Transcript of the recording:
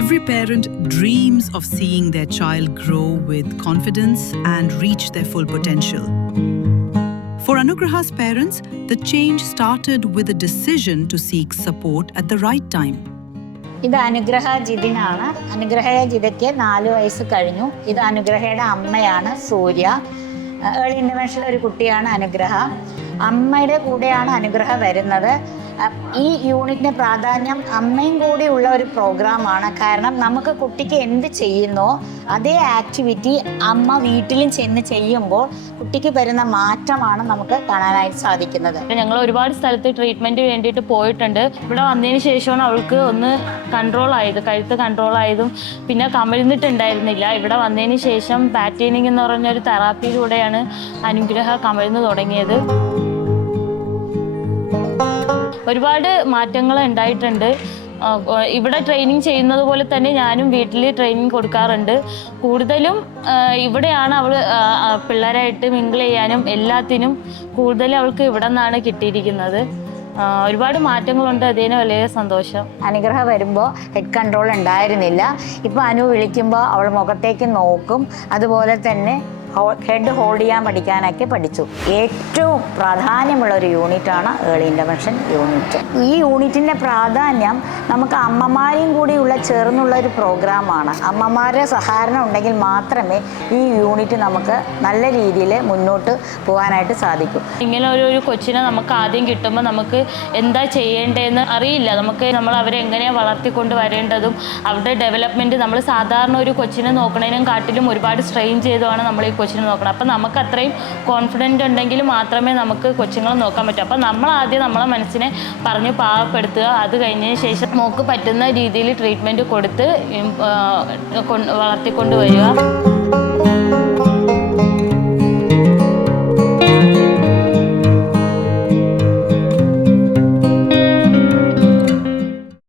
Every parent dreams of seeing their child grow with confidence and reach their full potential. For Anugraha's parents, the change started with a decision to seek support at the right time. ഇത് അനുഗ്രഹ ജിതിനാണ്. അനുഗ്രഹയുടെ ജിതയ്ക്ക് 4 വയസ്സ് കഴിഞ്ഞു. ഇത് അനുഗ്രഹയുടെ അമ്മയാണ് സൂര്യ. Early ഇൻ്റർവെൻഷനിൽ ഒരു കുട്ടിയാണ് അനുഗ്രഹ. അമ്മയുടെ കൂടെയാണ് അനുഗ്രഹ വരുന്നത്. ഈ യൂണിറ്റിൻ്റെ പ്രാധാന്യം അമ്മയും കൂടി ഉള്ള ഒരു പ്രോഗ്രാമാണ്. കാരണം നമുക്ക് കുട്ടിക്ക് എന്ത് ചെയ്യുന്നോ അതേ ആക്ടിവിറ്റി അമ്മ വീട്ടിലും ചെന്ന് ചെയ്യുമ്പോൾ കുട്ടിക്ക് വരുന്ന മാറ്റമാണ് നമുക്ക് കാണാനായിട്ട് സാധിക്കുന്നത്. ഞങ്ങൾ ഒരുപാട് സ്ഥലത്ത് ട്രീറ്റ്മെൻറ്റ് വേണ്ടിയിട്ട് പോയിട്ടുണ്ട്. ഇവിടെ വന്നതിന് ശേഷമാണ് അവൾക്ക് ഒന്ന് കൺട്രോൾ ആയത്, കഴുത്ത് കൺട്രോൾ ആയതും പിന്നെ കമിഴ്ന്നിട്ടുണ്ടായിരുന്നില്ല. ഇവിടെ വന്നതിന് ശേഷം പാറ്റേണിംഗ് എന്ന് പറഞ്ഞൊരു തെറാപ്പിയിലൂടെയാണ് അനുഗ്രഹ കമിഴ്ന്ന് തുടങ്ങിയത്. ഒരുപാട് മാറ്റങ്ങൾ ഉണ്ടായിട്ടുണ്ട്. ഇവിടെ ട്രെയിനിങ് ചെയ്യുന്നത് പോലെ തന്നെ ഞാനും വീട്ടിൽ ട്രെയിനിങ് കൊടുക്കാറുണ്ട്. കൂടുതലും ഇവിടെയാണ് അവൾ പിള്ളേരായിട്ട് മിങ്കിൾ ചെയ്യാനും എല്ലാത്തിനും കൂടുതലും അവൾക്ക് ഇവിടെ നിന്നാണ് കിട്ടിയിരിക്കുന്നത്. ഒരുപാട് മാറ്റങ്ങളുണ്ട്. അതിന് വലിയ സന്തോഷം. അനുഗ്രഹ വരുമ്പോൾ ഹെഡ് കൺട്രോൾ ഉണ്ടായിരുന്നില്ല. ഇപ്പോൾ അനു വിളിക്കുമ്പോൾ അവൾ മുഖത്തേക്ക് നോക്കും. അതുപോലെ തന്നെ ഹെഡ് ഹോൾഡ് ചെയ്യാൻ പഠിക്കാനൊക്കെ പഠിച്ചു. ഏറ്റവും പ്രാധാന്യമുള്ള ഒരു യൂണിറ്റാണ് ഏർലി ഇൻ്റർവെൻഷൻ യൂണിറ്റ്. ഈ യൂണിറ്റിൻ്റെ പ്രാധാന്യം നമുക്ക് അമ്മമാരെയും കൂടിയുള്ള ചേർന്നുള്ള ഒരു പ്രോഗ്രാമാണ്. അമ്മമാരുടെ സഹകരണം ഉണ്ടെങ്കിൽ മാത്രമേ ഈ യൂണിറ്റ് നമുക്ക് നല്ല രീതിയിൽ മുന്നോട്ട് പോകാനായിട്ട് സാധിക്കൂ. ഇങ്ങനെ ഒരു കൊച്ചിനെ നമുക്ക് ആദ്യം കിട്ടുമ്പോൾ നമുക്ക് എന്താ ചെയ്യേണ്ടതെന്ന് അറിയില്ല. നമ്മൾ അവരെ എങ്ങനെയാണ് വളർത്തിക്കൊണ്ട് വരേണ്ടതും അവരുടെ ഡെവലപ്മെൻറ്റ് നമ്മൾ സാധാരണ ഒരു കൊച്ചിനെ നോക്കണതിനും കാട്ടിലും ഒരുപാട് സ്ട്രെയിൻ ചെയ്തുമാണ് നമ്മൾ ഈ കൊച്ചിനെ നോക്കണം. അപ്പം നമുക്ക് അത്രയും കോൺഫിഡൻറ്റ് ഉണ്ടെങ്കിൽ മാത്രമേ നമുക്ക് കൊച്ചുങ്ങളെ നോക്കാൻ പറ്റൂ. അപ്പം നമ്മൾ ആദ്യം നമ്മളെ മനസ്സിനെ പറഞ്ഞ് പാവപ്പെടുത്തുക. അത് കഴിഞ്ഞതിന് ശേഷം നമുക്ക് പറ്റുന്ന രീതിയിൽ ട്രീറ്റ്മെൻറ്റ് കൊടുത്ത് വളർത്തിക്കൊണ്ട് വരിക.